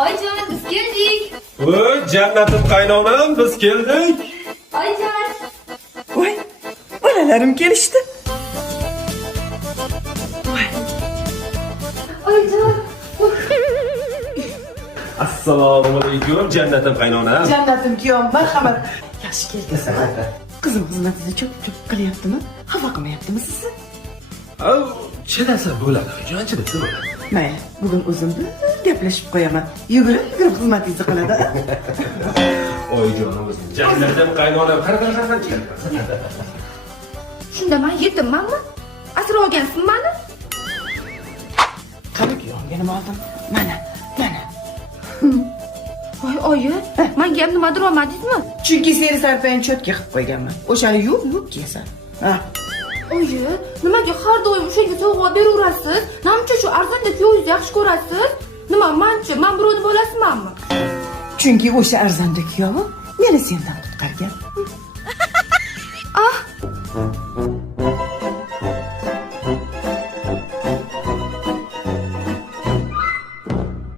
Oyjon, biz keldik. Voy, jannatim qaynonam, biz keldik. Oyjon. Voy, bolalarim kelishdi. Oyjon. Assalomu alaykum, jannatim qaynonam. Jannatim kuyovim, marhamat. Yaxshi keldingiz. Qizim xizmatida cho'p qilyaptimi? Xafa qilmayaptimi sizni? Au, chidasa bo'ladi, jon chidasa bo'ladi. Mayli, bugun o'zim bir gaplashib qo'yaman. Yugurib xizmatingizni qiladi. Oyijonim bizning jannatim qaynonam. Qara. Shunda men yetimmanmi? Asrab olgansiz meni? Qani kuyovimga nima oldim? Mana. Voy, oyi, menga ham nimadir olmadingizmi? Chunki seni sarpayni cho'tga qilib qo'yganman. O'shani yuvib kiysan. Ha. Oyi, nimaga har doim o'shanga sovg'a beraverasiz? Namcha shu arzonda kuyovingizni yaxshi ko'rasiz? Nima, menchi, men birovni bolasimanmi? Chunki o'sha arzonda kuyovim meni sendan qutqargan. Ah,